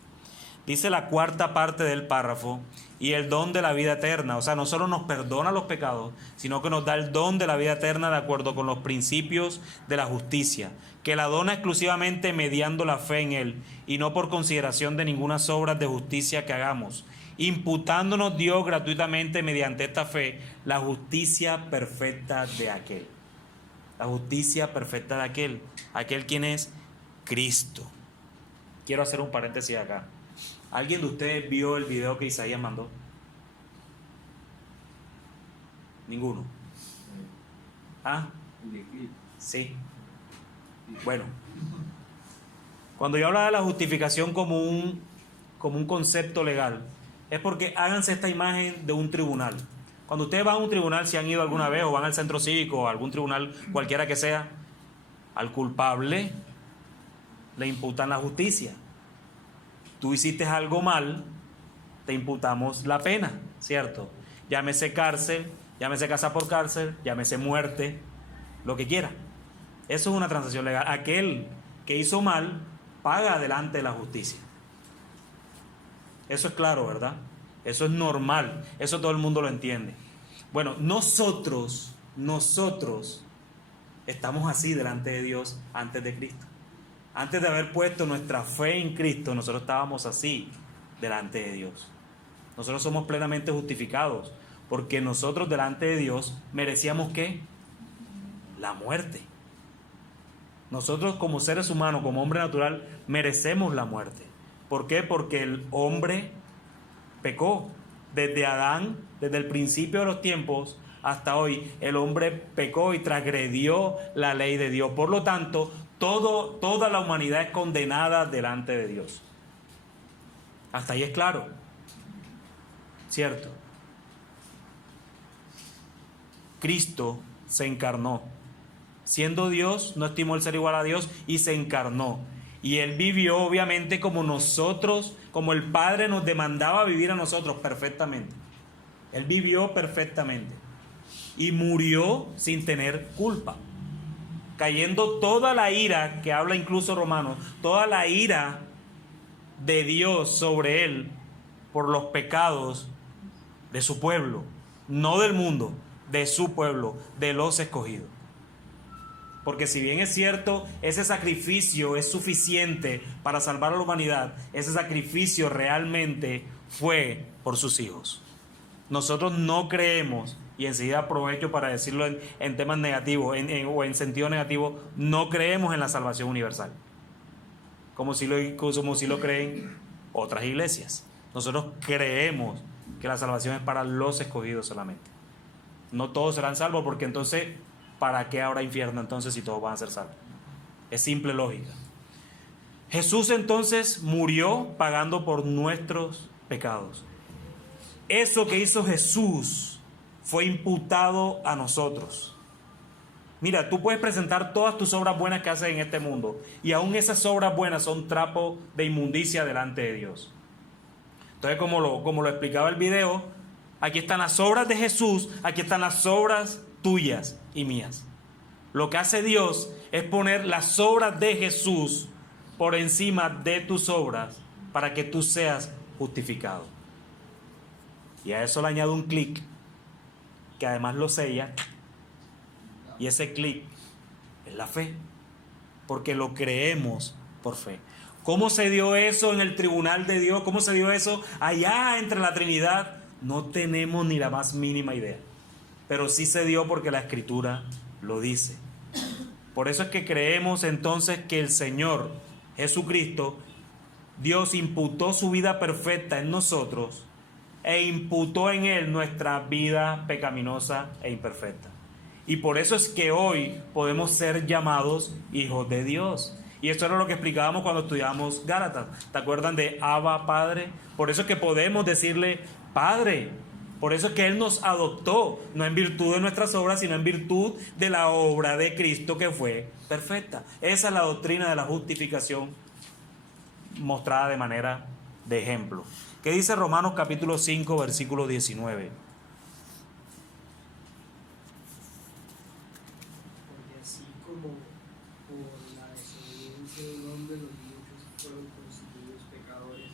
Dice la cuarta parte del párrafo, y el don de la vida eterna. O sea, no solo nos perdona los pecados, sino que nos da el don de la vida eterna de acuerdo con los principios de la justicia, que la dona exclusivamente mediando la fe en Él y no por consideración de ninguna obras de justicia que hagamos, imputándonos Dios gratuitamente mediante esta fe la justicia perfecta de aquel. La justicia perfecta de aquel quien es Cristo. Quiero hacer un paréntesis acá. ¿Alguien de ustedes vio el video que Isaías mandó? ¿Ninguno? ¿Ah? Sí. Bueno, cuando yo hablaba de la justificación como un concepto legal, es porque háganse esta imagen de un tribunal. Cuando ustedes van a un tribunal, si han ido alguna vez o van al centro cívico o a algún tribunal cualquiera que sea, al culpable le imputan la justicia. Tú hiciste algo mal, te imputamos la pena, ¿cierto? Llámese cárcel, llámese casa por cárcel, llámese muerte, lo que quiera. Eso es una transacción legal. Aquel que hizo mal paga delante de la justicia. Eso es claro, ¿verdad? Eso es normal, eso todo el mundo lo entiende. Bueno, nosotros estamos así delante de Dios antes de Cristo. Antes de haber puesto nuestra fe en Cristo, nosotros estábamos así delante de Dios. Nosotros somos plenamente justificados, porque nosotros delante de Dios merecíamos ¿qué? La muerte. Nosotros como seres humanos, como hombre natural, merecemos la muerte. ¿Por qué? Porque el hombre pecó. Desde Adán, desde el principio de los tiempos hasta hoy, el hombre pecó y transgredió la ley de Dios. Por lo tanto, toda la humanidad es condenada delante de Dios. Hasta ahí es claro, ¿cierto? Cristo se encarnó. Siendo Dios, no estimó el ser igual a Dios y se encarnó. Y Él vivió obviamente como nosotros, como el Padre nos demandaba vivir a nosotros perfectamente. Él vivió perfectamente y murió sin tener culpa, cayendo toda la ira, que habla incluso Romanos, toda la ira de Dios sobre Él por los pecados de su pueblo, no del mundo, de su pueblo, de los escogidos. Porque si bien es cierto, ese sacrificio es suficiente para salvar a la humanidad, ese sacrificio realmente fue por sus hijos. Nosotros no creemos, y enseguida aprovecho para decirlo en temas negativos o en sentido negativo, no creemos en la salvación universal, como si lo creen otras iglesias. Nosotros creemos que la salvación es para los escogidos solamente. No todos serán salvos, porque entonces, ¿para qué habrá infierno entonces si todos van a ser salvos? Es simple lógica. Jesús entonces murió pagando por nuestros pecados. Eso que hizo Jesús fue imputado a nosotros. Mira, tú puedes presentar todas tus obras buenas que haces en este mundo, y aún esas obras buenas son trapo de inmundicia delante de Dios. Entonces, como lo explicaba el video, aquí están las obras de Jesús, aquí están las obras tuyas y mías. Lo que hace Dios es poner las obras de Jesús por encima de tus obras para que tú seas justificado. Y a eso le añado un clic que además lo sella, y ese clic es la fe, porque lo creemos por fe. ¿Cómo se dio eso en el tribunal de Dios? ¿Cómo se dio eso allá entre la Trinidad? No tenemos ni la más mínima idea, pero sí se dio porque la Escritura lo dice. Por eso es que creemos entonces que el Señor Jesucristo, Dios imputó su vida perfecta en nosotros e imputó en Él nuestra vida pecaminosa e imperfecta. Y por eso es que hoy podemos ser llamados hijos de Dios. Y eso era lo que explicábamos cuando estudiábamos Gálatas. ¿Te acuerdan de Abba, Padre? Por eso es que podemos decirle Padre. Por eso es que Él nos adoptó, no en virtud de nuestras obras, sino en virtud de la obra de Cristo que fue perfecta. Esa es la doctrina de la justificación mostrada de manera de ejemplo. ¿Qué dice Romanos capítulo 5, versículo 19? Porque así como por la desobediencia del hombre los muchos fueron constituidos pecadores,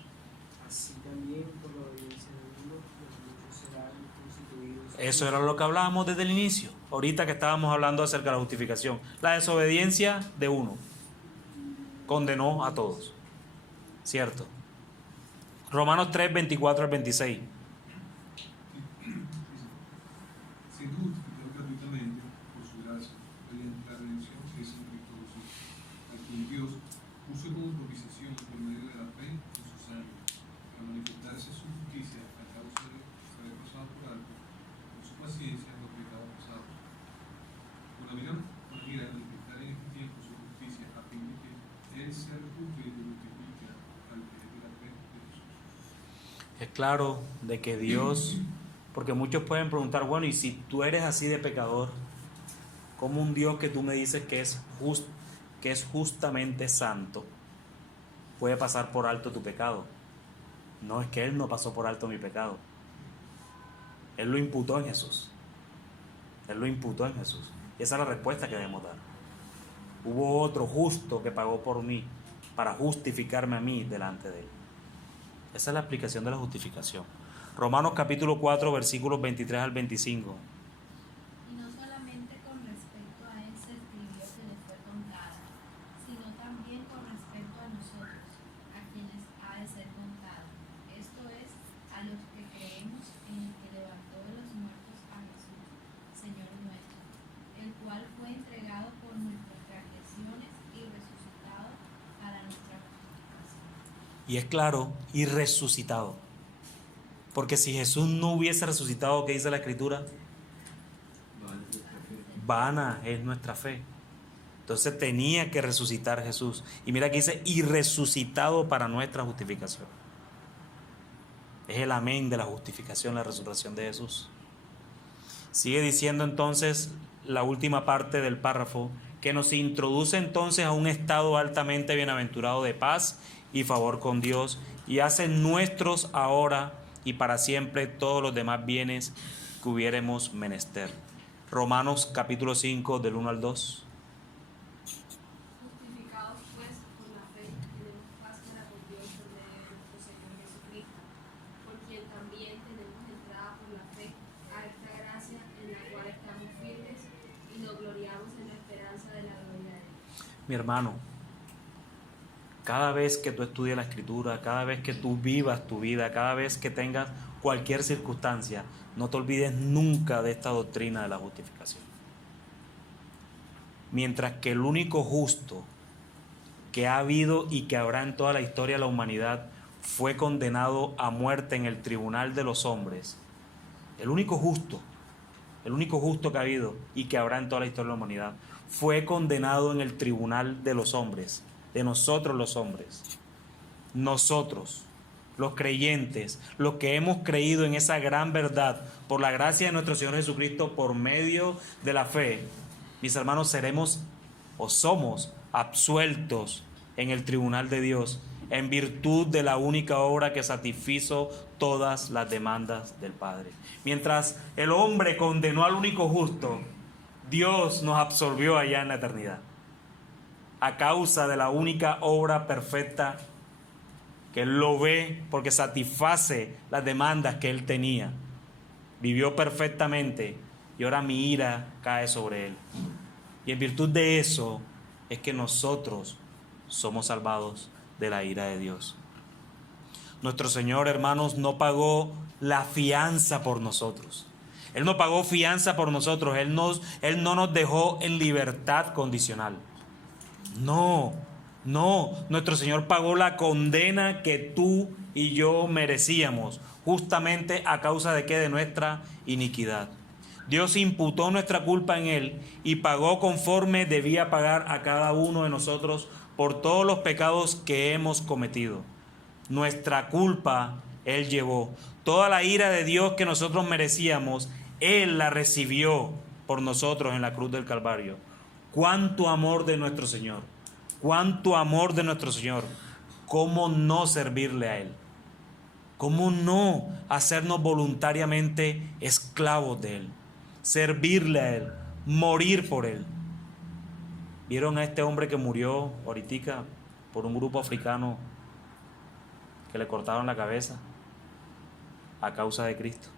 así también por la obediencia de uno los muchos serán constituidos. Eso era lo que hablábamos desde el inicio, ahorita que estábamos hablando acerca de la justificación. La desobediencia de uno condenó a todos, ¿cierto? Romanos 3, 24 al 26. Siendo justificado gratuitamente por su gracia, mediante la redención que es en Cristo Jesús, a quien Dios puso como propiciación por medio de la fe en su sangre, para manifestarse su justicia a causa de haber pasado por alto, con su paciencia, los pecados pasados. Con la misma manera, manifestar en este tiempo su justicia, a fin de que Él sea el justo y justifique al que es de la fe de Jesús. Es claro de que Dios, porque muchos pueden preguntar, bueno, y si tú eres así de pecador, ¿cómo un Dios que tú me dices que es justamente santo puede pasar por alto tu pecado? No, es que Él no pasó por alto mi pecado. Él lo imputó en Jesús. Él lo imputó en Jesús. Y esa es la respuesta que debemos dar. Hubo otro justo que pagó por mí para justificarme a mí delante de Él. Esa es la explicación de la justificación. Romanos capítulo 4, versículos 23 al 25. Y no solamente con respecto a él se escribió que le fue contada, sino también con respecto a nosotros, a quienes ha de ser contada. Esto es, a los que creemos en el que levantó de los muertos a Jesús, Señor nuestro, el cual fue entregado por nuestras transgresiones y resucitado para nuestra justificación. Y es claro, y resucitado. Porque si Jesús no hubiese resucitado, ¿qué dice la Escritura? Vana es nuestra fe. Entonces tenía que resucitar Jesús. Y mira que dice, y resucitado para nuestra justificación. Es el amén de la justificación, la resurrección de Jesús. Sigue diciendo entonces la última parte del párrafo, que nos introduce entonces a un estado altamente bienaventurado de paz y favor con Dios, y hace nuestros ahora y para siempre todos los demás bienes que hubiéremos menester. Romanos capítulo 5 del 1 al 2. Justificados pues por la fe, tenemos paz para con Dios por medio de nuestro Señor Jesucristo, por quien también tenemos entrada por la fe a esta gracia en la cual estamos firmes y nos gloriamos en la esperanza de la gloria de Dios. Mi hermano, cada vez que tú estudies la Escritura, cada vez que tú vivas tu vida, cada vez que tengas cualquier circunstancia, no te olvides nunca de esta doctrina de la justificación. Mientras que el único justo que ha habido y que habrá en toda la historia de la humanidad fue condenado a muerte en el tribunal de los hombres, el único justo que ha habido y que habrá en toda la historia de la humanidad, fue condenado en el tribunal de los hombres, de nosotros los hombres. Nosotros, los creyentes, los que hemos creído en esa gran verdad, por la gracia de nuestro Señor Jesucristo, por medio de la fe, mis hermanos, seremos o somos absueltos en el tribunal de Dios, en virtud de la única obra que satisfizo todas las demandas del Padre. Mientras el hombre condenó al único justo, Dios nos absolvió allá en la eternidad, a causa de la única obra perfecta que Él lo ve porque satisface las demandas que Él tenía. Vivió perfectamente y ahora mi ira cae sobre Él. Y en virtud de eso es que nosotros somos salvados de la ira de Dios. Nuestro Señor, hermanos, no pagó la fianza por nosotros. Él no pagó fianza por nosotros. Él no nos dejó en libertad condicional. No. Nuestro Señor pagó la condena que tú y yo merecíamos, justamente a causa de ¿qué? De nuestra iniquidad. Dios imputó nuestra culpa en Él y pagó conforme debía pagar a cada uno de nosotros por todos los pecados que hemos cometido. Nuestra culpa Él llevó. Toda la ira de Dios que nosotros merecíamos, Él la recibió por nosotros en la cruz del Calvario. ¡Cuánto amor de nuestro Señor! ¡Cuánto amor de nuestro Señor! ¿Cómo no servirle a Él? ¿Cómo no hacernos voluntariamente esclavos de Él? Servirle a Él, morir por Él. ¿Vieron a este hombre que murió ahorita por un grupo africano que le cortaron la cabeza a causa de Cristo?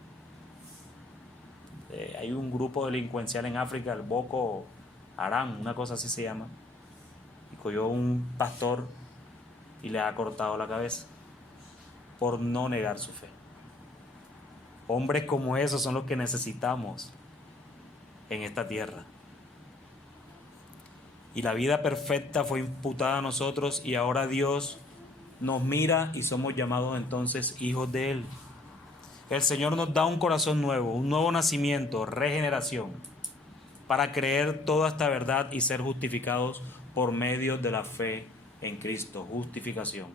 Hay un grupo delincuencial en África, el Boko Haram, una cosa así se llama, y cogió un pastor y le ha cortado la cabeza por no negar su fe. Hombres como esos son los que necesitamos en esta tierra. Y la vida perfecta fue imputada a nosotros y ahora Dios nos mira y somos llamados entonces hijos de Él. El Señor nos da un corazón nuevo, un nuevo nacimiento, regeneración, para creer toda esta verdad y ser justificados por medio de la fe en Cristo, justificación.